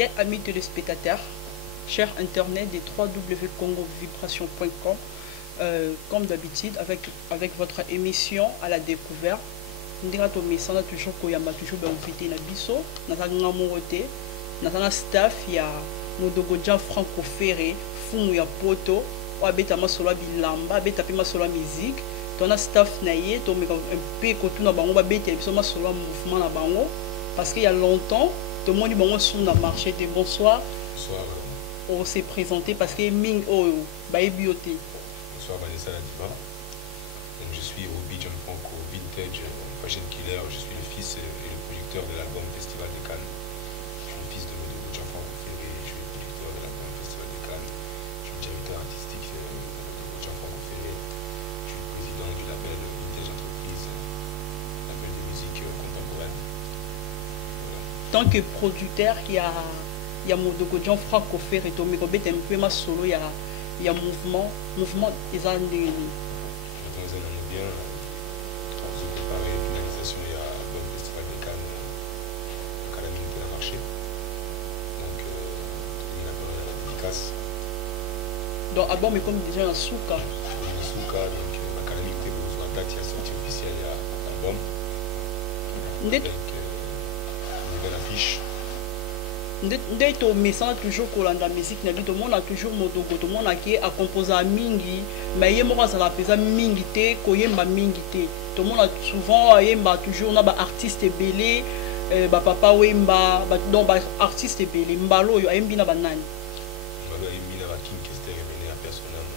Fidèles amis téléspectateurs, chers internet des www.congovibration.com, comme d'habitude avec votre émission à la découverte. Nous avons toujours invité na biso, nous avons staff ya Modogodja Franco Ferré, Fumu ya Poto, abeta masolo bilamba, abeta pe masolo musique. Ton staff naie, ton un peu kotu na bango babeta biso masolo mouvement na bango parce qu'il y a longtemps tout le monde dit bon sur le marché de bonsoir. Bonsoir. On s'est présenté parce que Ming oh bioté. Bonsoir Vanessa Ladiba. Donc je suis Roby John Franco, vintage fashion killer. Je suis le fils et le producteur de l'album Festival de Cannes. Je suis le fils de John Franco Ferré. Je suis le producteur de l'album Festival de Cannes. Je suis le directeur artistique de John Franco Ferré. Je suis le président du label Vintage Entreprise, label de musique contemporaine. Tant que producteur, il y a Modogodja Franco Ferré, il y a un peu ma solo, il y a mouvement ils ont des bien. On se prépare une finalisation, il y a le Festival de Cannes, le Canada Militaire Marché. Donc, il y a la dédicace. donc album est comme déjà un souka. Un souka, donc la Canada Militaire vous a date, il y a sorti officiel, il y a l'album. Avec une belle affiche. Dès que tu toujours que la musique, tout le monde a toujours Modogo, tout le monde a composé à Mingi, mais il y a des Mingi, tout le monde a souvent toujours un artiste belé, papa Wemba, donc artiste belé, Mbalo, il y a un bina banane. Mbalo, il y a un bina King Kester, il y a un personnage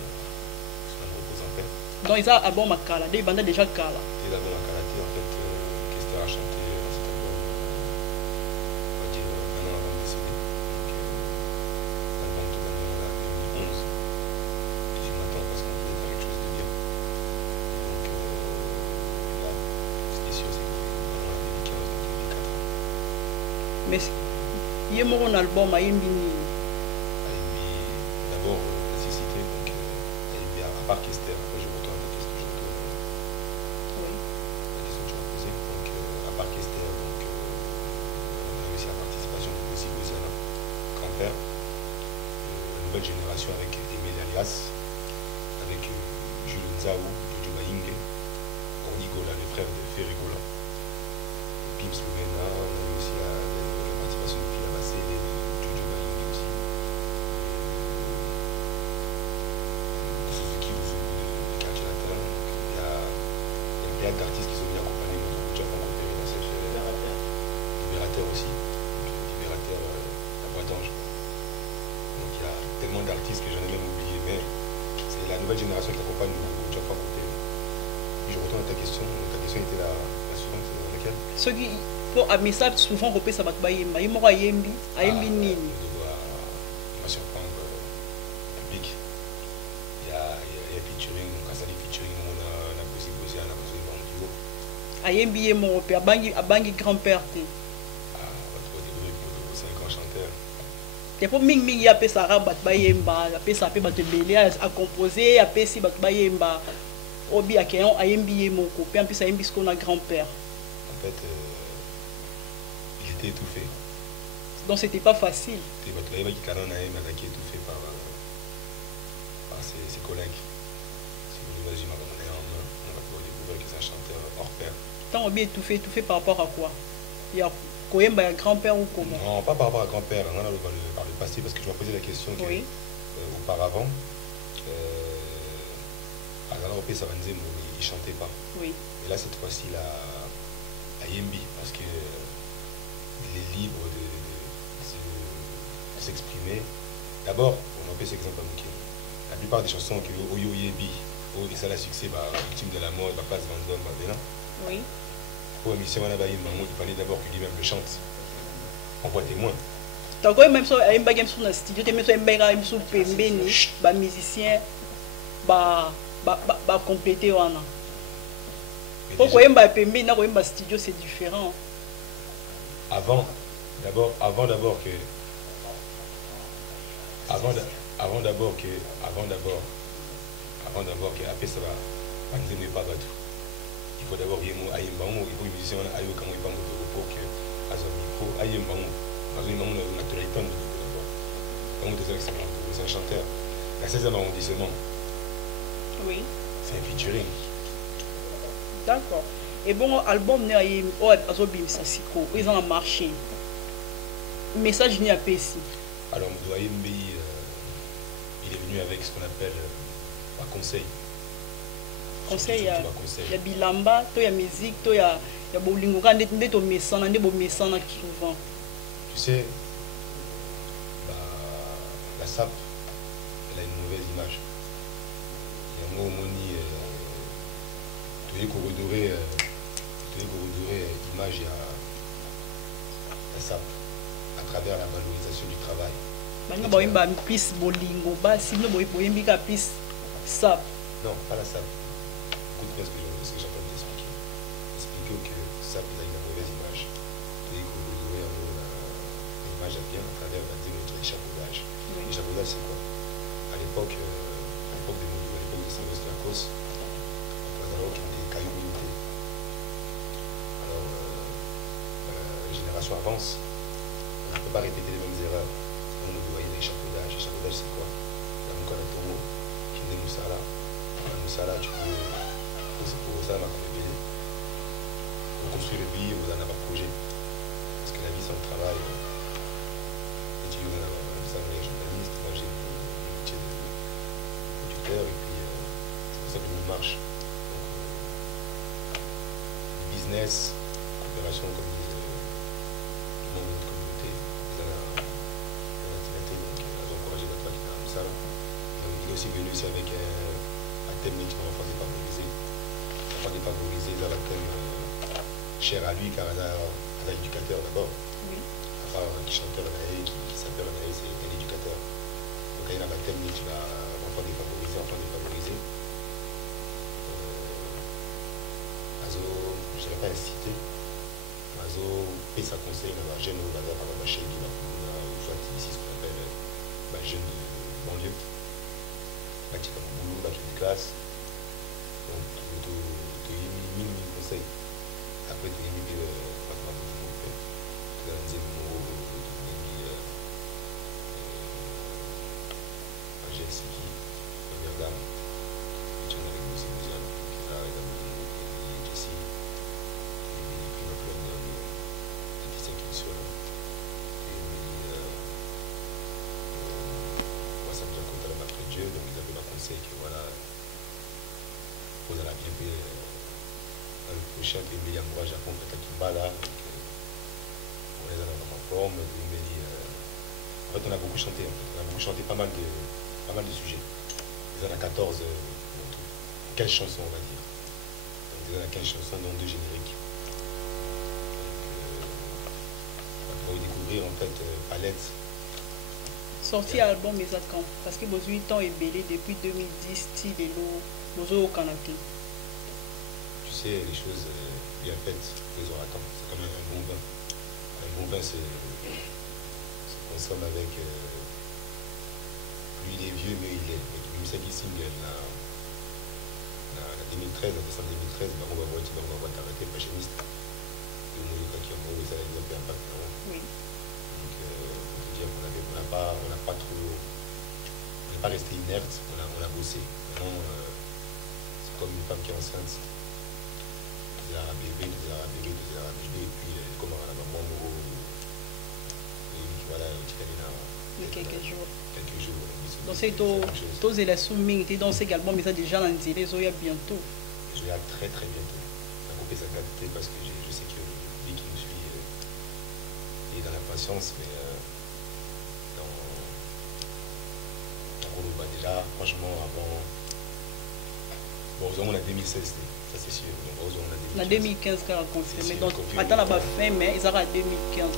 représenté. Donc il y a un bon Makala, il y a déjà Kala. Il y a un bon Makala, en fait, Kester a chanté. Mais il y a un album à d'abord la cécité, donc à part Kester, après je retourne à la question que je retourne. Oui. La question que tu m'as posée. Donc à part Kester, donc on a aussi la participation de Lucie Louisiana, grand-père, la nouvelle génération avec Emile Alias, avec Jules Nzao, Jojo Baingue, Ornigola, le frère de Ferrigola, Pims Lumena, on a eu aussi la participation de Pila Bassé, de Jojo Baingue aussi. Suzuki Uzuku de quartier latin. Il y a un théâtre d'artistes qui sont venus accompagner notre John Franco Ferré dans cette Libérateur aussi. Libérateur, la boîte d'ange. Donc il y a tellement d'artistes que j'en ai même oublié, mais c'est la nouvelle génération qui accompagne notre John Franco Ferré. Puis je retourne à ta question. Ta question était la suivante, laquelle? Ceux qui pour un message souvent repé ça va te bailler, mais il m'aura yembi, ayembi nini. On va surprendre le public. Il y a featuring, donc à ça les featuring, on a possible aussi à la besoin de Bandio. Ayembi est mon père, abangi grand-père. Ah, pas trop développé pour 5 ans chanteur. Il faut ming ming ya pesa rabat bayemba, ya pesa pe bat belé à composer, ya pesi bat bayemba. Obi akeyon ayembi est mon copain, en plus ayembi ce qu'on a grand-père. En fait, il était étouffé. Donc c'était pas facile. Il y avait qui étouffé par ses collègues. Si vous l'imaginez, on va pouvoir découvrir que c'est un chanteur hors pair. Tant bien étouffé par rapport à quoi? Il y a Koyemba, grand-père ou comment? Non, pas par rapport à grand-père, on a par le passé, parce que tu m'as posé la question oui. Auparavant. Alors, il ne chantait pas. Oui. Et là, cette fois-ci, il a Yembi, parce qu'il est libre de s'exprimer. D'abord, on a fait cet exemple à Mouké. La plupart des chansons que Oyo Yebi, et ça, le succès, victime de la mort, il va place Vandom, oui. Pour l'émission, il fallait d'abord que lui-même le chante. On voit témoin. Donc, même si il y a un studio, il y a un musicien, compléter. Pourquoi il y a un studio, c'est différent. Avant d'abord que après ça va pas battu. Il faut d'abord y il faut musicien ayo comment il pas pour que azami faut ayembango C'est un chanteur. La 16e arrondissement. Oui. C'est un featuring. D'accord. Et bon, album n'est ils ont marché. Message n'y a pas ici. Alors, Moudoye Mbi, il est venu avec ce qu'on appelle un conseil. Conseil, il y a bilamba, il y a musique, il y a bolingo, il y a souvent. Tu sais, la SAP, elle a une mauvaise image. Il y a un mot moni, tu es corridoré l'image à la SAP à travers la valorisation du travail. Plus bolingo, plus SAP. Non, pas la SAP. Écoute bien ce que j'entends t'expliquer. Expliquer que SAP il a une mauvaise image. Tu es corridoré l'image à bien à travers notre échafaudage. Oui. L'échafaudage, c'est quoi? À l'époque de Moudou, à l'époque de Sylvestre Lacoste, on avait des cailloux militaires. Alors, les générations avancent, on ne peut pas répéter les mêmes erreurs. On nous voyait l'échafaudage. L'échafaudage, c'est quoi? La Moukanatomo, qui est Moussala. À Moussala, tu peux, pour ça, pour construire le pays, vous en avez un projet. Parce que la vie, c'est un travail. Et tu veux en avoir ça, moi, les journalistes, moi, j'ai le métier de producteur, et puis c'est pour ça que nous marche. Donc, business, coopération, comme disent le monde de notre communauté, ils ont la activité, donc ils ont encouragé notre qui est à Moussala. Il est aussi venu aussi avec un thème qui est enfant défavorisé. Enfant défavorisé, ça va thème cher à lui, car il a un éducateur d'abord. Oui. À part qui chanteur qui s'appelle c'est un éducateur. Donc il y a un thème qui va enfant défavorisé. Je ne dirais pas incité. Azo paie sa conseil dans la jeune au bazar par la chaîne ou soit ici ce qu'on appelle la jeune de banlieue. Qui est dans le boulot, qui est de classe. Donc, tu as mis un conseil. Après, tu as mis le Dieu, donc ils avaient un conseil que voilà, vous allez bien payer le prochain pays à moi Japon, peut-être Kimbala, on les a dans la forme, en fait on a beaucoup chanté, pas mal de sujets. Ils en ont 15 chansons on va dire. Donc ils en ont 15 chansons dont 2 génériques. Donc on va découvrir en fait Palette. Sorti album mais quand parce que vos 8 ans est belé depuis 2010 style et l'eau au Canada. Tu sais les choses bien faites les ont attend. C'est comme un bon vin. Un bon vin se consomme avec lui il est vieux mais il est musique single en 2013 en décembre 2013 on va voir t'arrêter pas chimiste. Le mot qui a prouvé ça a un impact. Oui. On n'a pas resté inerte, on a bossé. Maintenant, c'est comme une femme qui est enceinte. Vous avez un bébé, et puis comment on a un moment voilà, quelques jours. Donc c'est tous les sous-ming, donc c'est également mais ça déjà dans les il y a bientôt. Je vais très très bientôt. La couper sa qualité parce que je sais que lui qui me suit il est dans la patience, mais déjà, franchement, avant. Bon, on a 2016, ça c'est sûr. On a 2015 qui a confirmé. Donc, attends là-bas fin mai, ils auront 2015.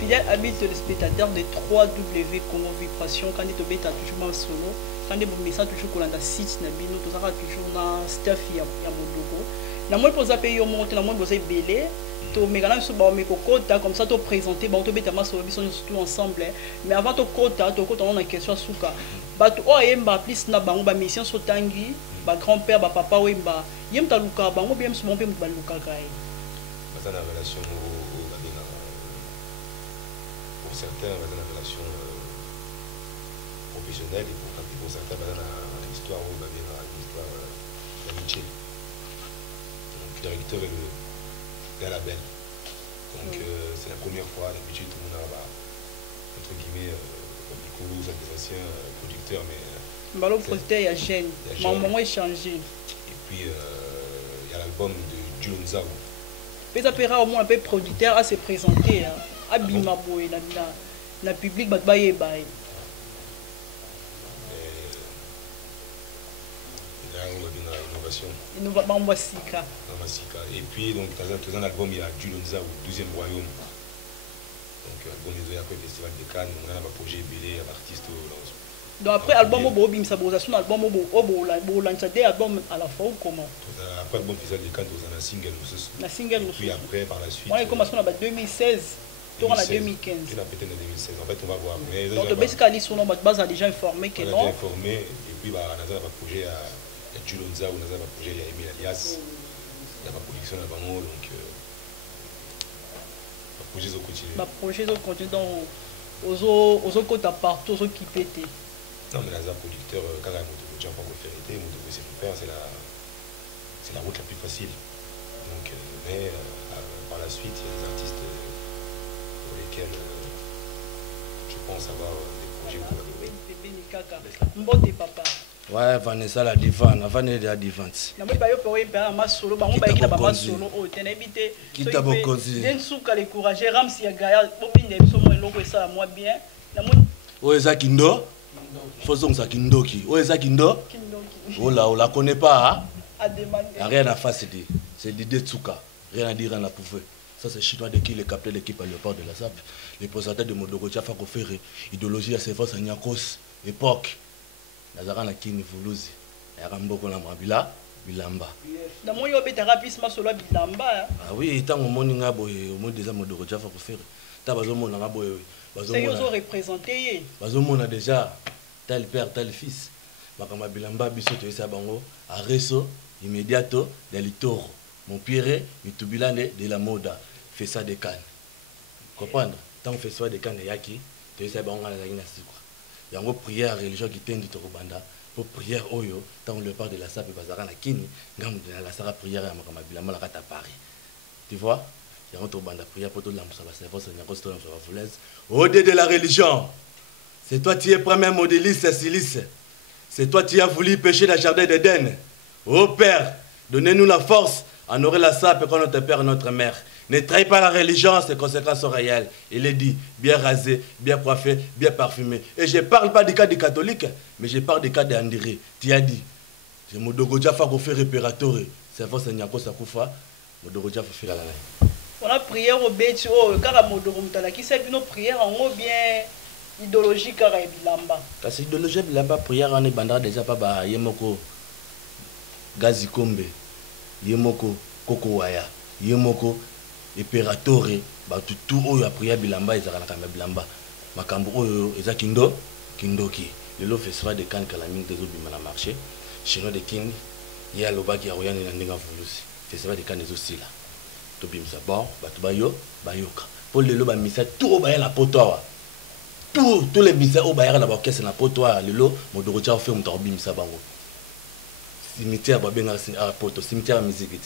Fidèle habite le spectateur de 3W Congo Vibration, quand il est toujours solo, quand il est toujours sur le site, nous avons toujours dans stuff, il y a mon logo. Nous avons posé payer au monde, nous avons posé belé. Mais quand même comme ça tu présenter tu bêtement sur tout ensemble mais avant tu quota on a question souka bato o yemba plus na bango ba mission sotangi ba grand-père ba papa wemba yemta luka bango bien souvent pe ba luka kai ça la relation au certains dans la relation professionnelle et pour certains dans l'histoire où il y a l'histoire d'amitié. Donc le directeur est le label. Donc c'est la première fois, d'habitude tout le monde a entre guillemets des anciens producteurs, mais le producteur il y a Gênes, maman échangé. Et puis il y a l'album de Jules Nzao. Mais ça paiera au moins un peu producteur à se présenter, à Bimaboé, la public va bailler bailler. Innovation. Et puis donc dans un album il y a Jules Nzao, Deuxième Royaume. Donc album des après festival de Cannes, on a un projet belé artiste. Donc après album au Bobim Sabozation, album au lancé album à la fois comment? Après album festival de Cannes, on a un single la single. Et puis après par la suite. On a commencé en 2016. On a 2015. Il a peut-être en 2016. En fait on va voir. Donc le Bescali sur notre base a déjà informé que non. On a déjà informé et puis bah on a un projet à Jules Nzao, on a un projet à Emile Alias. Il y a ma production à Bango, donc le projet au quotidien. Le projet au quotidien, donc aux côtés partout, aux qui pètent. Non, mais là, producteur, quand même, je n'ai pas encore fait été, c'est mon père, c'est la route la plus facile. Donc, mais par la suite, il y a des artistes pour lesquels je pense avoir des projets pour la papa. Ouais, Vanessa la divan, avant de la divan. Na moi ba yo pe pa ma solo, ba mo ba ki na ba solo o tena ebite. Kita bokonzi. Den suka le courage Ramsi ya Gaya, bopinde biso mo eloko ça moi bien. Na mo o eza kindo? Faisons ça kindoki. O eza kindo? Kindoki. Oh là, on la connaît pas à demander. Rien à faire c'est l'idée de Tsuka. Rien à dire à la pouvoir. Ça c'est chinois de qui le capitaine de l'équipe à Léopard de la SAP. Les présenteurs de Modoro Tiafa Kofere, idéologie à Sévos à Nyakos, époque. Nazara na kini fuluzi ya kamboko na mabila bilamba na moyo betara pisma solo bilamba ah oui tango moni ngabo au mode des Modoro Tiafa ko faire ta bazo mona ngabo bazo mona c'est yo représenter bazo mona déjà tel père tel fils makamba bilamba biso to esa bango a reso immédiato de litoro mon pire mitubilane de la moda fait ça de Cannes comprendre tant fait ça de Cannes yaki to esa bango na zaki na sikwa yango prière religion qui tendi to banda pour prière oyo tant le part de la sape bazara na kini ngamu de la sara prière ya makama bilamba la kata Paris tu vois yango to banda prière pour tout la musa ba service na costo na fulaise au-delà de la religion c'est toi qui es premier modéliste Silice c'est toi qui as voulu pécher dans le jardin d'Éden ô Père donnez-nous la force à honorer la sape comme notre père et notre mère. Ne trahis pas la religion, ses conséquences sont réelles. Il est dit, bien rasé, bien coiffé, bien parfumé. Et je ne parle pas du cas des catholiques, mais je parle du cas d'André. Tu as dit, je me dogoja fa ko fait réparateur. C'est vrai, c'est Nyako Sakoufa, me dogoja fa fait la laine. On a prié au bêtio, car à Modoro Mutala, qui sait une prière en haut bien idéologique car à Bilamba. Parce que l'idéologie Bilamba, prière en est bandara déjà pas ba Yemoko Gazikombe, Yemoko Kokowaya, Yemoko Eperatoré, batu tout oyo a prié Bilamba ezaka na kamba Bilamba. Makambo oyo eza kindoki. Le festival de Cannes Calamine des obima na marché. Chino de King, ya lobaki ya royani na ndinga vulusi. Festival de Cannes ezosila. To bimsa bon, batu bayo, bayoka. Pour le loba misa tout ba ya na potoa. Tous les misa o ba ya na ba orchestre na potoa, le lo Modoro Tia fait muta bimsa bango. Cimetière ba benga à poto, cimetière musique.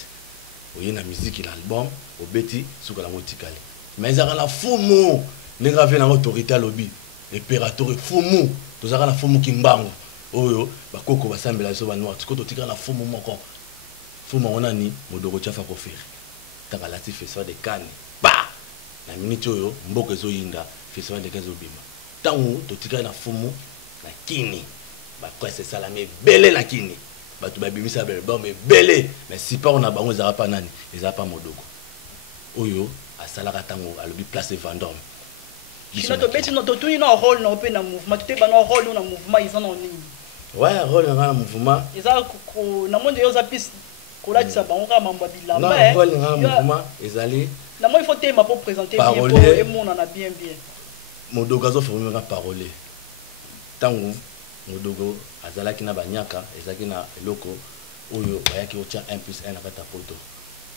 Oye na musique l'album au beti suka la motikali mais ezaka na fumu nenga ve na autorité lobby impérateur fumu tozaka na fumu kimbango oyo bakoko basambela so ba noir tikoto tika na fumu moko fumu onani Modoro Tia fa ko faire taka la festival de Cannes ba na minute oyo mboko zo yinda festival de Cannes obima tangu to tika na fumu na kini ba kwese salame belé na kini batu babimisa album belé mais si pas on a bango ezara pa nani ezara pa Modoko oyo asalaka tango alobi place Vendôme chino to beti no to tuni no rôle no pe na mouvement tu te ba no rôle na mouvement ils en ont nini ouais rôle na mouvement ezara ko na monde yo za pis ko la tisa bango ka mamba bilamba non rôle na mouvement ezali na moi il faut tema pour présenter bien pour et mon on a bien Modoko azo former un parolier tango Modoko azalaki na banyaka ezaki na eloko oyo bayaki otia 1+1 na kata poto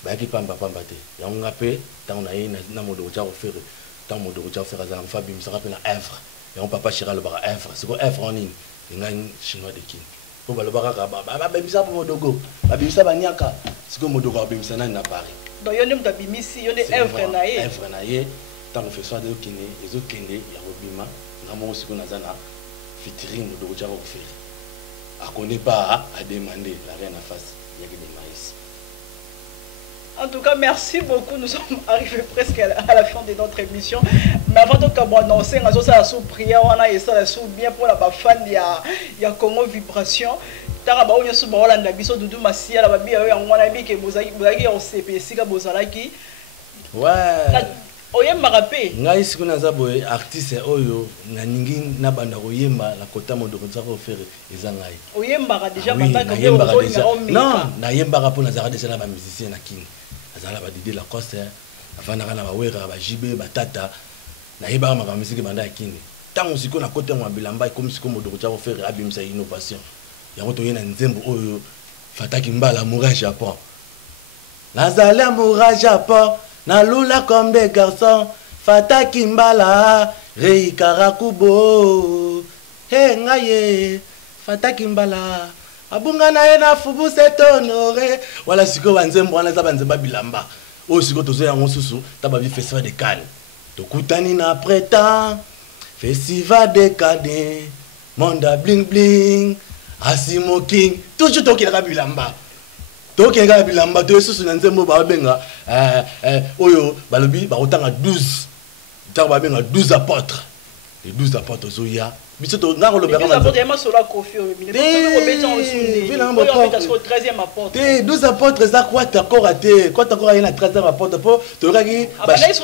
bayaki pamba te yango ngape tango na ye na Modoko Tia ofere tant mon dogo faire ça en famille ça rappelle la Èvre et on papa Chira le bar Èvre c'est quoi Èvre en ligne il y a un chinois de kin pour le bar ba bimisa pour mon dogo ba bimisa ba niaka c'est que mon dogo ba bimisa na Paris donc yo nem tabimisi yo ne Èvre na ye tant on fait soit de kiné les autres kiné ya robima na mo aussi qu'on a zana featuring mon dogo faire à connaît pas à demander la reine en face il y a que des maïs. En tout cas, merci beaucoup. Nous sommes arrivés presque à la fin de notre émission. Mais avant de annoncer, nous avons sous prière, on a essayé sous bien pour la fan il y a Congo Vibration. Taraba on sous baola na biso dudu masia la babi ya ngwana bi ke bozaki on CPC ka bozalaki. Ouais. Oyemba rapé. Ngai sikuna za boy artiste oyo na ningi na banda koyemba la kota modoko za ko faire ezangai. Oyemba déjà bataka ko non, na yemba ka pona za déjà na ba musicien na king. Azala ba Didi Lacoste avana kana ba wera ba jibe ba tata na yeba ma musique banda ya king. Tango siko na kota mwa bilamba comme siko modoko za ko faire abimsa innovation. Yango to yena nzembo oyo fataki mbala moura Japon. Nazala moura Japon. Na lula comme des garçons, Fata Kimbala, Rei Karakubo, He ngaye, Fata Kimbala, Abunga na ena fubu c'est honoré. Voilà ce que wanzembo wana za banzemba bilamba. O siko tozo ya ngosusu, taba bi festival de Cannes. Tokutani na prétend, festival de Cannes, Monda bling bling, Asimo King, toujours tokila bilamba. Donc il y a bilamba to yesu na nzembo ba benga oyo balobi ba otanga 12 tant ba benga 12 apôtres les 12 apôtres zoya biso to ngalo lo bera apôtres yema sola kofi o bile ko beto on sunde oyo parce que 13e apôtre te 12 apôtres ça quoi d'accord até quoi d'accord il y a 13e apôtre po to raki ba est-ce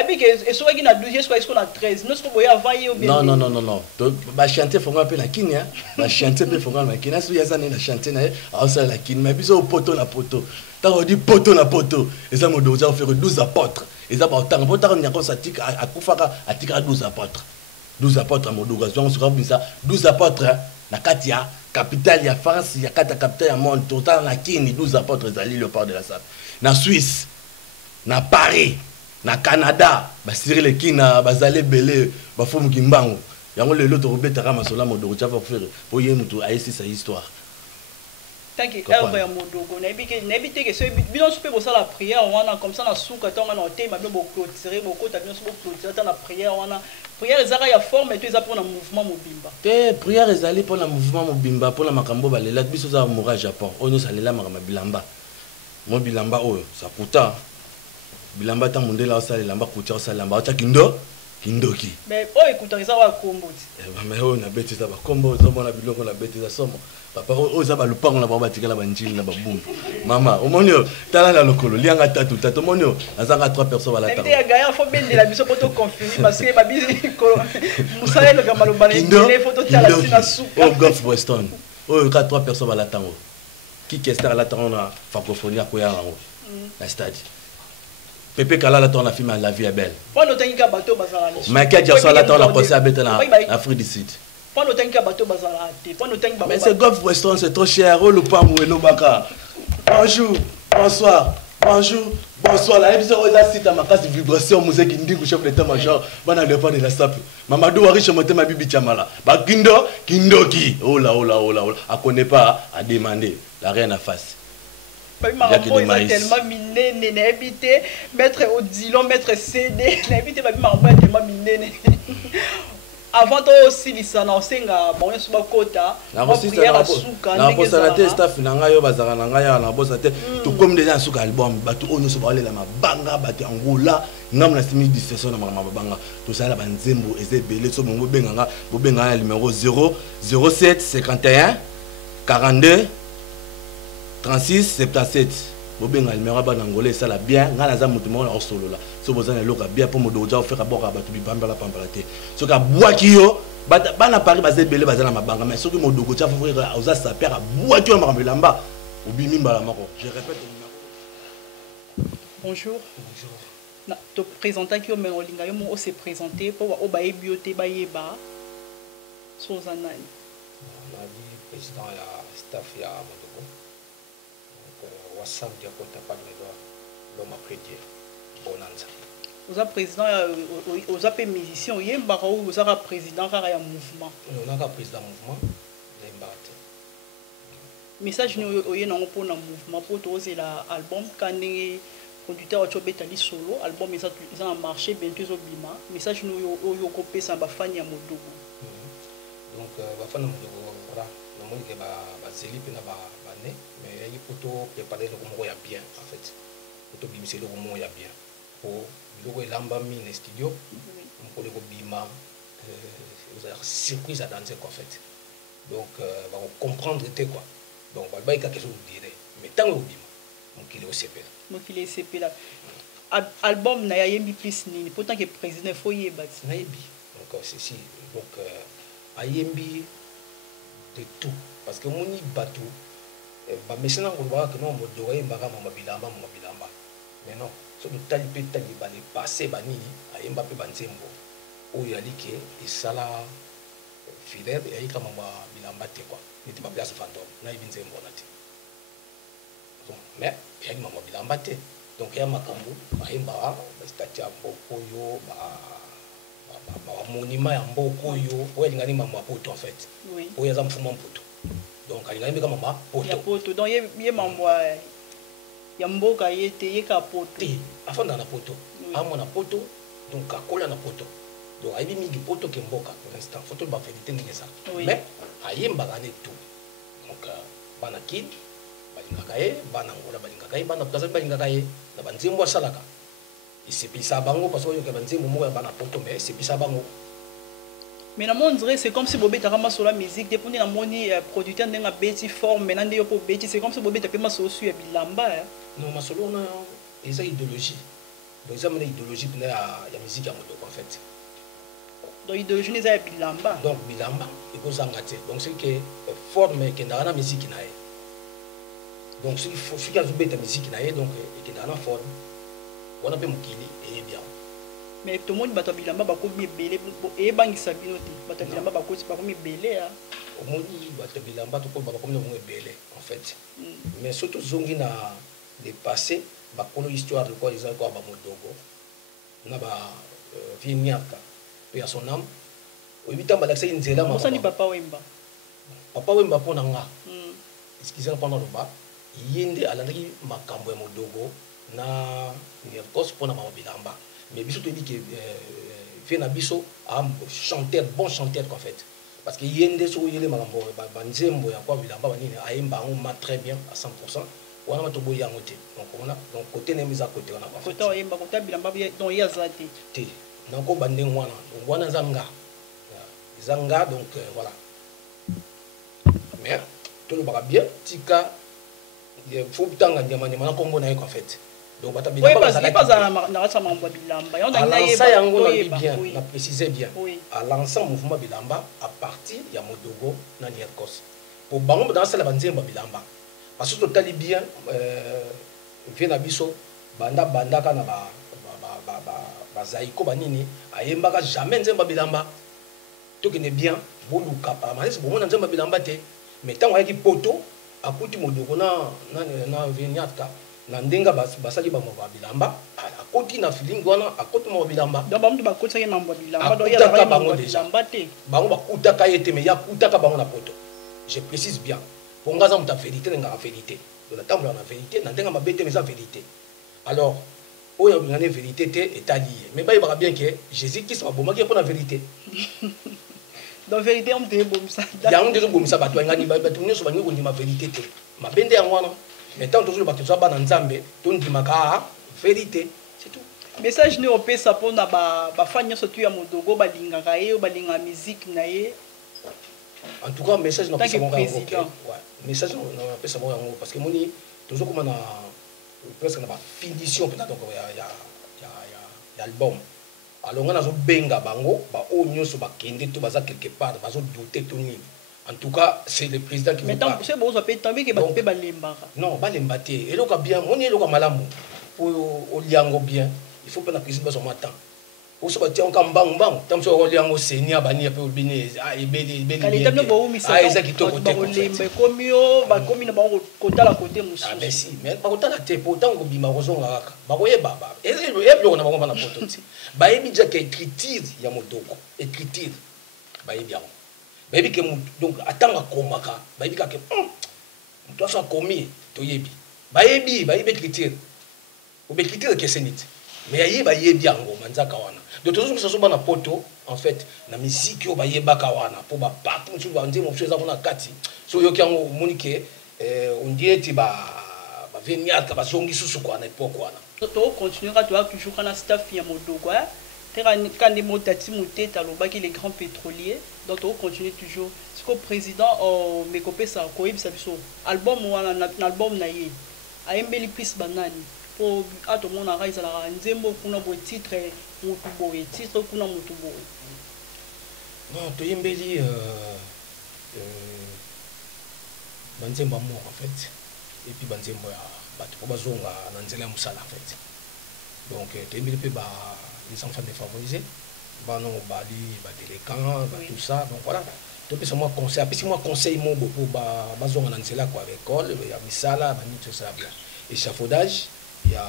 abike est-ce qu'il na 12 est-ce qu'on a 13 nous ce ko ya vailler au bien non to ba chanter fonga pe na kinya ba chanter pe fonga na kinya so ya sana na chanter na a ça la kinya mais biso poto na poto tant on dit poto na poto et ça mo doza faire 12 apôtres et ça ba tant po tant nyako satika akufaka atika 12 apôtres 12 apôtres à Modogastion, on se rappelle ça. 12 apôtres, na Katia, capitale ya France, ya Kata capitale ya monde, total na Kini, 12 apôtres zali le port de la Salle. Na Suisse, na Paris, na Canada, ba Cyril Ekina, ba Zale Belé, ba Fomu Kimbango. Yango le loto robeta kama sola Modogastion va faire pour yemutu aïsi sa histoire. Tant que œuvre ya Modogo, n'habite que ce bilan super pour ça la prière, on a comme ça na souka tant on a été ma bien beaucoup tirer beaucoup ta bien beaucoup tirer tant la prière on a prière ezaka ya forme et tu es pour le mouvement mobimba. Te prière ezali pour le mouvement mobimba pour la makambo balela biso za moura Japon. Ono salela makama bilamba. Mo bilamba oyo ça kuta. Bilamba ta mondela osalela mba kutia osalela ta kindoki. Mais oh écoute ça va kombo. Mais on a bêté ça ba kombo zo mona biloko na bêté ça somo. Papa o za ba lupango na ba batikala ba njili na ba bumbu. Mama omonio tala na lokolo lianga tatu tatu monio azanga 3 personnes bala ta. Mais ya gaya faut bien de la biso poto confirmer parce que ba biso musala le gamalo bana les photos tala sina souka. Oh Golf Weston. Oh 3 personnes bala tango. Qui qu'est-ce la tango na francophonie ko ya rango. Na stade. Pepe Kala la ton la film La vie est belle. Pour nous tenir bateau bazala. Michael Jackson la ton la pensé à bête en Afrique du Sud. Pour nous tenir bateau bazala. Pour nous tenir. Mais c'est Golf Weston, c'est trop cher. Oh le pamou et baka. Bonjour, bonsoir, bonjour, bonsoir. La émission aux assises à ma case de vibration musée qui dit que chef d'état-major bana le pas de la sape. Mamadou Wari chemote ma bibi chamala. Ba kindoki. Oh là. A connaît pas à demander la reine à face. Maman est tellement miné, n'habité, maître Odilon, maître CD, n'habité, maman est tellement miné. Avant aussi, il s'en a bon, il s'en a kota. La prière à souka. La bossanaté, staff, n'angayo, bazara, n'angaya, la bossanaté. Tout comme déjà souka album, bateau, on ne se parle la banga, bateau Angola, n'am la simi discussion na mama banga. Tout ça la banzembo, et c'est belé, so mon benganga, benganga numéro 007 51 42 36 77. Bobenga numéro ba ngolé ça la bien ngana za mutu mo na solo la so bozana loka bien pour modo ja faire boka ba tu bibamba la pampalate so ka boaki yo bana Paris bazebele bazana mabanga mais so ki modo ja faire oza sa père boaki yo makambilamba obimi mbala mako je répète bonjour na to présenter ki o mengolinga yo mo se présenter pour o ba ebiote ba yeba so zanani la président ya staff ya Sam dia kota panelo l'homme après Dieu bonanza Vous êtes président, vous êtes musicien, vous êtes président de mouvement. On a un président mouvement. Message nous pour un mouvement pour tous l'album quand les producteurs ont été solo album ils ont marché bientôt au bima message nous yo copé ça ba fan ya modogo donc ba fan modogo voilà normalement que ba zeli pe na ba né mais il faut tout préparer le comment ya bien en fait pour tout bimser le comment ya bien pour le lamba miใน studio pour le bima vous avez surprise à danser quoi en fait donc va comprendre quoi. Donc, il y a quelque chose à dire. Mais tant que vous dites, il est au CP. Donc, il est au CP là. Album, il y a un plus ni. Pourtant, le président, il faut y aller. Donc, c'est si. Donc, il y a de tout. Parce que mon bateau, maintenant, on voit que non, on doit y aller, mais non. So, le talibé, le passé, il y a un peu de temps. Il y a des salles fidèles et il y a des quoi. N'était pas place fantôme, n'a pas bien bonati. Mais il y a une maman bilambate, donc il y a ma cambo, il y a un statue à Bokoyo, monument à Bokoyo, où il y a une maman poto en fait. Oui. Où il y a un fumant poto. Donc il y a une maman poto. Donc il y a maman, il y a un beau cahier, il y a un poto. Avant dans la poto, à mon poto, donc à coller dans la poto. Donc il y a des poto qui sont pour l'instant, il faut tout faire des ça. Mais ayemba gane tout donc bana kid balingakaye bana ngola balingakaye bana plaza balingakaye na banzembo salaka isepisa bango parce que yo ke banzembo mo bana poto mais sepisa bango mais na mon dirait c'est comme si bobé takama sur la musique depuis na moni producteur ndenga beti forme maintenant yo po beti c'est comme si bobé tapema so su ya bilamba non masolo na eza idéologie donc ça mena idéologie pour ya musique ya moto en fait. Donc l'idéologie n'est pas bilamba. Donc bilamba, il faut s'engager. Donc c'est que forme qui est dans la musique nae. Donc il faut qu'il y ait de musique nae donc qui est dans la forme. On a pas mukili et bien. Mais tout le monde bat bilamba ba ko mi belé et bangi sabino ti. Bat bilamba ba ko pas mi belé ah. Au moins bat bilamba tout ko ba ko mi belé en fait. Mais surtout zongi na les passés ba ko histoire de quoi ils ont quoi ba modogo. Na ba vignaka. Il y a son âme. Il y a un zéla. Papa Wemba. Papa Wemba pour nanga. Excusez-moi pendant le bas. Il y a un makambo et modogo na Nierkos pour na bilamba. Mais biso te dit que fait na biso un chanteur bon chanteur en fait. Parce que yende so yele makambo banzembo ya kwa bilamba banini aimba on ma très bien à 100%. On a tobo yangote. Donc on a donc côté nemiza côté on a pas. Côté aimba côté bilamba donc il y a zati. Donc on bande wana zanga donc voilà mais tout le monde bien tika il faut tanga ndemani mana kombo na en fait donc bata bilamba parce que pas na rasa mambo bilamba on a bien on a précisé bien à l'ensemble mouvement bilamba à partir ya modogo na Nierkos pour bango dans la banzemba bilamba parce que total bien vient biso banda kana ba bazaiko banini ayembaka jamais nzemba bilamba to kene bien boluka pa mais bon na nzemba bilamba te mais tant ayaki poto akuti modoko na vignata na ndenga basali ba mwa bilamba akoti na feeling wana akoti mwa bilamba donc bamutu bakotaki na mwa bilamba donc ya ba mwa bilamba te bango bakutaka yete mais yakutaka bango na poto je précise bien bongaza muta vérité nga vérité donc la tambola na vérité na ndenga mabete mais ça vérité alors oh il y a une vérité est alliée mais il va bien que Jésus qui soit bon pour la vérité dans vérité on dit bon ça il y a un des bon ça bato ngani ba tout nyonso bangi ko ndima vérité te mabende ya ngwana mais tant toujours bato so ba na nzambe to ndima ka vérité c'est tout message ne opesa pona ba fanya so tu ya modogo balingaka ye balinga musique na ye en tout cas message na pesa monga ouais message na pesa monga parce que moni toujours comme na presque na ba finition peut-être donc il y a album alors on a zo benga bango ba o nyonso ba kende to baza quelque part bazo douter tout ni en tout cas c'est le président qui mais tant c'est bon ça peut tomber que ba pe balembaka non balemba te et loka bien on est loka malamu pour o liango bien il faut pas la président son matin oso batia onka mbang tamso ko liango senia bani pe obine ebele kalita no bo misa eza kitoko te ko komio ba komina ba ko kotala kote musu ah merci mais ba kotala te pourtant ko bima ko zonga kaka ba ko yeba ba eblo na ba ko na poto ti ba yebi ja ke écriture ya modoko écriture ba yebi yango ba yebi ke donc atanga komaka ba yebi ka ke to so komi to yebi ba yebi écriture ou écriture ke senit mais yeba yebi yango manzaka wana de toute façon ça na poto en fait na musique yo ba yeba ka wana pour ba partout sur ba ndimo chose na kati so yo kyango monike on dit ti ba veniat ka ba zongi susu kwa na époque wana to continuera toujours kana staff ya modoko tera kandi motati muteta lobaki les grands pétroliers donc on continue toujours ce que président me kopesa ko yebisa biso album wana na album na ye ayembeli plus banani pour ato mona raisa la nzembo kuna bo titre mutu boye titre kuna mutu boye non to yembeli banzembo mo en fait et puis banzembo ya bato ko bazonga na nzela musala en fait donc to yembeli pe ba les enfants défavorisés ba non bali ba délinquants ba tout ça donc voilà to pe moi conseil puis moi conseil mo pour ba bazonga na nzela kwa école ya misala ba ni tout ça bien échafaudage il y a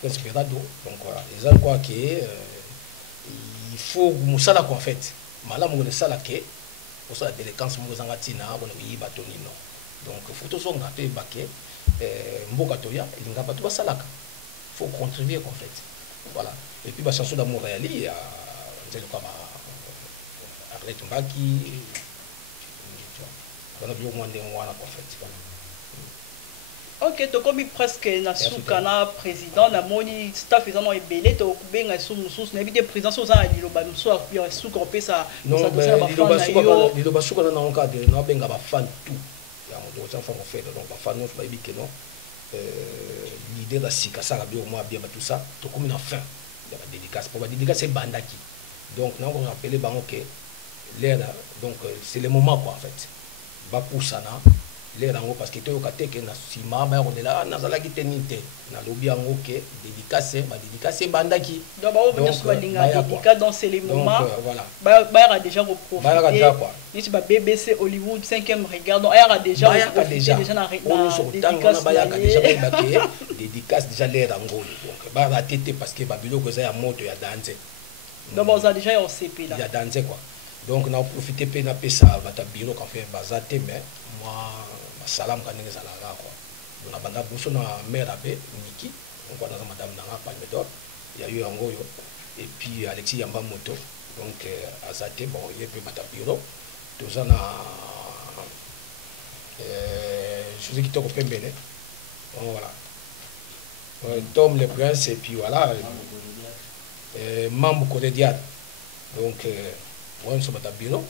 presque rado donc voilà les gens quoi que il faut musala quoi en fait malamu ngone sala ke pour ça délinquance mo zanga tina bona yi batoni non donc faut tout zonga te baké mboka toya ilinga batu basalaka faut contribuer en fait voilà et puis ba chanson d'amour réali ya nzelo kwa ba Arlette Mbaki voilà bio mwande mwana en fait voilà. Ok, to komi presque na suka na président na moni staff ezano ebele to benga su mususu na bide président so za liloba musu ya suka opesa sa dosa ba fan liloba suka na encadre na benga ba fan tout ya mo ça fa fait donc ba fan no ba bike no l'idée da sika ça bio moi bien tout ça to komi na fin ya ba dédicace pour ba dédicace bandaki donc na on rappeler ba OK l'air donc c'est le moment quoi en fait ba poussana l'air en haut parce que tu as que na sima ba on est là na zala ki tenite na lobby en haut que dédicace bandaki donc ba on se balinga dédicace dans ces moments voilà ba déjà profiter ni ba BBC Hollywood 5e regard donc a déjà na dédicace ba ya déjà ba que dédicace déjà l'air en haut donc ba raté parce que ba biloko za ya moto ya danse donc on a déjà au CP là il y a danse quoi donc on a profité pe na pesa ba ta bureau quand fait bazate mais moi salam kanenge zalaka quoi on a banda boso na mère abe Niki donc on a madame Nanga Palmedor il y a eu Angoyo et puis Alexis Yamba Moto donc azate bon il peut battre bureau tout ça na je sais qui t'ont fait bene voilà Tom le prince et puis voilà membre cordial donc on se battre bureau.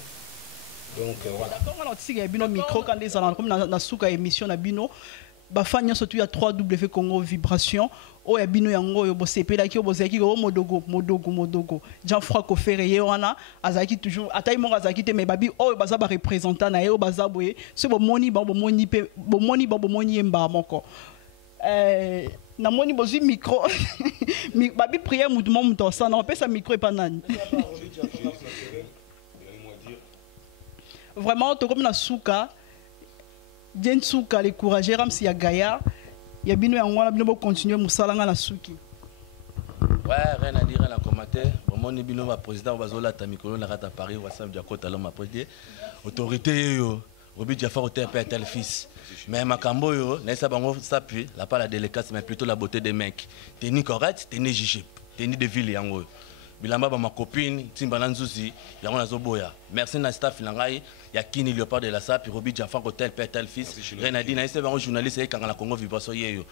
Donc voilà. Quand on a tiré bino micro quand les gens comme na suka émission na bino ba fanya surtout ya 3W Congo vibration o ya bino yango yo bo sepela ki bo zaki go modogo Jean-François Kofere ye wana azaki toujours atai mo azaki te mais babi o baza ba représentant na yo baza boye ce bo moni mba moko na moni bozi micro babi prière mutu ça na pesa micro et pas nani. Vraiment, tout comme na souka, bien souka les courageux, même si y a Gaïa, il y a bien un bino continuer musalanga na souki. Ouais, rien à dire, rien à commenter. Vraiment, ni bino ma président Bazola Tamikolo na rata Paris, ou Sam Diakota l'homme après autorité yo, Robi Jafar auteur père tel fils. Mais Makambo yo, n'essa bango s'appuie, la pas la délicatesse mais plutôt la beauté des mecs. T'es ni correct, t'es ni jigé, t'es ni de ville yango. Bilamba ba ma copine Timbana Nzuzi yango nazoboya merci na staff langai ya Kini Léopard de la SAP Robi Jafar Hotel père tel fils Renadi na ese bango journaliste et kanga la Congo vibration yeyo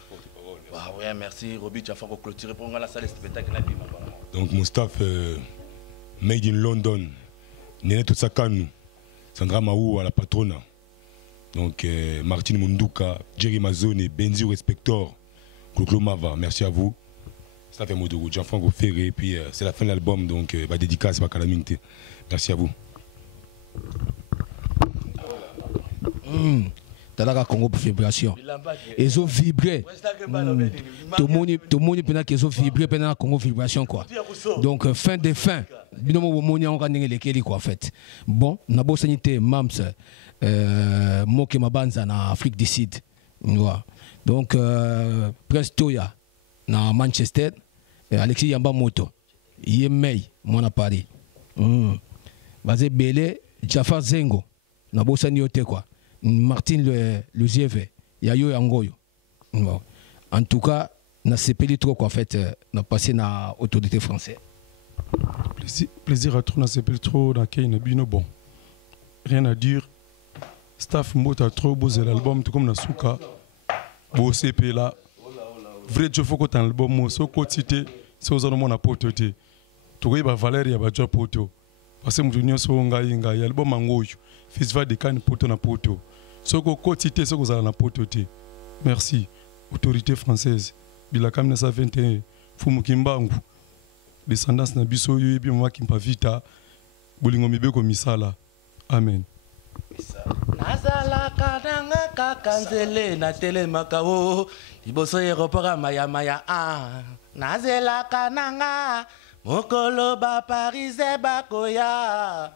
ah ouais merci Robi Jafar ko clôturer pour la salle de spectacle na bima donc mon staff made in London Nene Totsakanu Sandra Maou à la patrona donc Martine Munduka Jerry Mazone Benzi Respector Cloclo Mava merci à vous. Ça fait Modogo, Jean-François Ferré, puis c'est la fin de l'album, donc bah, dédicace à Calamité. Merci à vous. talaka Congo vibration ezo vibrer tout le monde pendant qu'ils ont vibré pendant Congo vibration quoi. Donc fin des fins binomo bomoni on kanenge lekeli quoi en fait. Bon na bo sanité mams moke mabanza na Afrique du Sud. Donc Prince Toya na Manchester, Alexis Yamba Moto Yemei mon Paris. Basé Belé Jafar Zengo na bo sani yote quoi. Martin le GV Yayo Yangoyo. Bon. En tout cas, na sepeli trop quoi en fait, na passé na autorité française. Plaisir à trop na sepeli trop na kay na bino bon. Rien à dire. Staff Mbota trop beau l'album tout comme na Souka. Beau CP là. Vrai Dieu faut que ton album mo so ko cité, c'est aux hommes na pototé. Tout ba Valérie ba job poto. Parce que mtunyo so ngai album angoyo. Festival de Cannes poto na poto. Soko quotité soko za na pototé. Merci autorité française. Bilaka 1921 Fumu Kimbangu. Descendance na biso yo ebi mama kimpa vita. Bolingo mibeko misala. Amen. Nazala kananga kakanzele na telemaka o liboso aéroport maya maya ah nazela kananga mokolo ba Parisé bakoya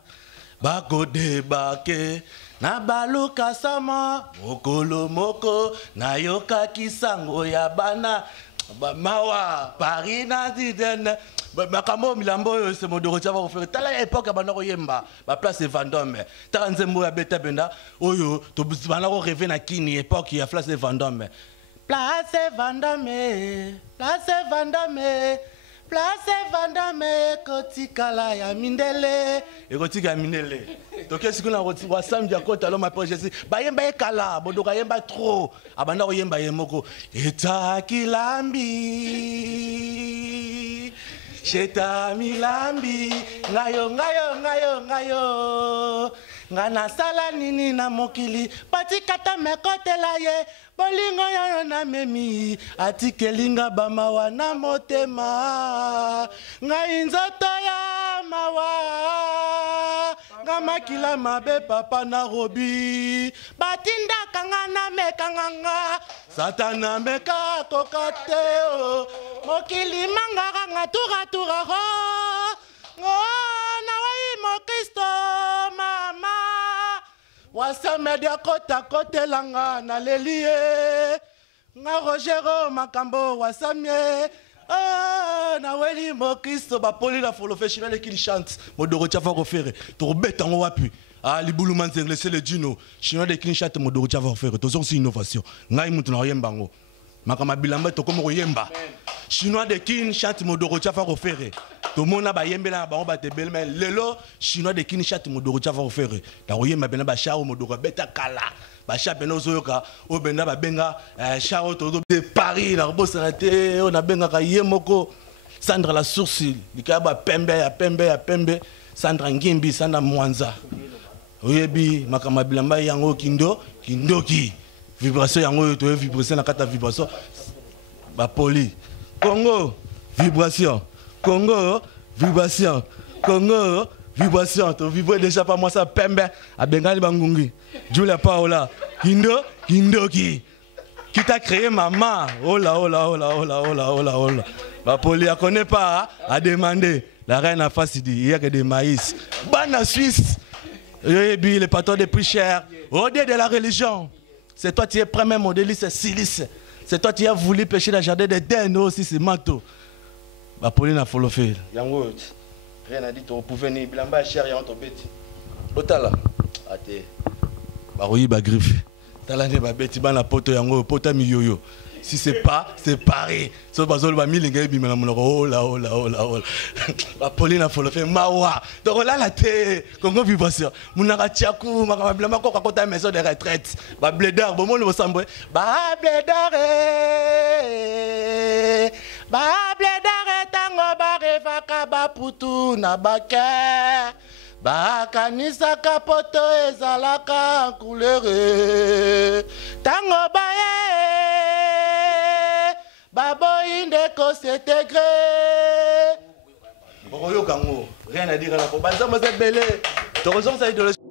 bako debake na baluka sama mokolo moko na yoka kisango ya bana mawa Paris na zidene makambo milambo yo se modoro tshaba ko faire tala époque bana ko yemba ba place Vendôme ta nzembo ya beta benda oyo to bana ko rêver na kini époque ya place Vendôme place Vendôme place Vendôme kotikala ya mindele e kotika ya mindele to qu'est-ce que na wa samedi akota lo ma projet ba yemba ekala bodo ka yemba trop abanda ko yemba yemoko etakilambi Sheta milambi ngayo ngana sala nini na mokili patikata mekotela ye bolingo yo na memi atikelinga bamawa na motema ngai nzoto ya mawa ngamakila mabe papa na robi batinda kangana mekanganga satana meka kokateo mokili mangara ngatura ho na wai mokisto mama wasa media kota kotelanga na lelie nga Rogero makambo wasamye na weli mokisto ba poli la folo festival qui chante modoro tchafa ko faire to beta ngo wapi libulu manzengle c'est le dino chinois de qui chante modoro tchafa ko faire to so innovation ngai mutu na yembango makama bilamba to komo yemba chinois de kin chante modoro tchafa ko faire to mona ba yembela ba ba te belme lelo chinois de kin chante modoro tchafa ko faire ta yemba bena ba charo modoro beta kala ba cha bena ozoyoka o benda ba benga charo to de Paris na bossa te on a benga ka yemoko Sandra la sourcil likaba pembe Sandra ngimbi Sandra mwanza oyebi makama bilamba yango kindoki vibration yango to vibration na kata vibration ba poli Congo vibration to vibrer déjà pas moi ça pembe a bengali bangungi Julia Paola kindoki qui t'a créé maman oh là ba poli a connaît pas a demandé la reine a facile il y a que des maïs bana Suisse le patron des prix chers au dieu de la religion. C'est toi qui es premier modèle, c'est silice. C'est toi qui as voulu pêcher la jardin de Den aussi, c'est manteau. Bah, Pauline a follow fait. Yango, rien à dire, tu pouvais venir. Bilamba est cher, yango, ton bêti. Otala. Ate. Bah, oui, bah, griffe. T'as bah, bêti, bah, la poto, yango, poto, mi yo-yo. Si c'est pas, c'est pareil. Sauf que bah, mi linga, bi, mais oh là. Bah, Pauline a follow fait. Mawa. Donc là, la té, Congo vibration. Mounara Tchakou, ma bilamba, quoi, quand t'as maison de retraite. Bah, blédard, bon, le ressemble. Bah, blédard, tango, bah, revaka, bah, poutou, na bake. Bakanisa kapoto ezalaka couleur tango baye baboyi ndeko s'intégrer bokoyoka ngo rien à dire na ko banza mo sebele to raison ça idéologie